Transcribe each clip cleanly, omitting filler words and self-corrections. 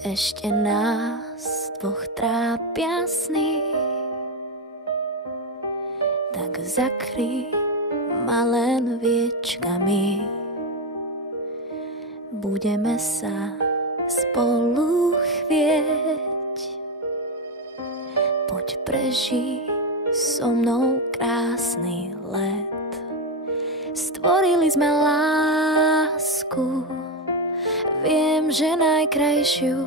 Ešte nás dvoch trápia sny, tak zakry ma len viečkami. Budeme sa spolu chvieť, poď prežij so mnou krásny let. Stvorili sme lásku, viem, že najkrajšiu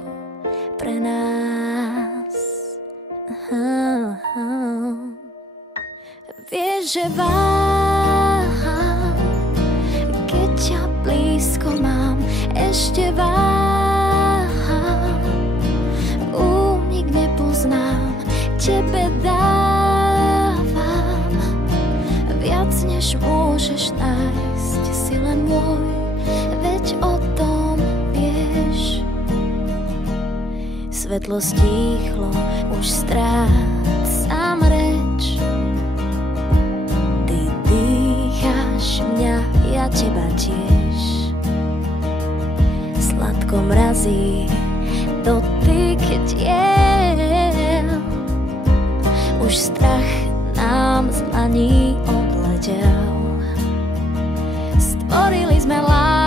pre nás. Vieš, že váham, keď ťa blízko mám, ešte váham, únik nepoznám, tebe dávam viac, než môžeš nájsť, si len môj, veď o tom vieš. Svetlo stíchlo, už strácam reč, ty dýcháš mňa, ja teba tiež. Sladko mrazí dotyk tiel, už strach nám z dlaní odletel. Stvorili sme lásku,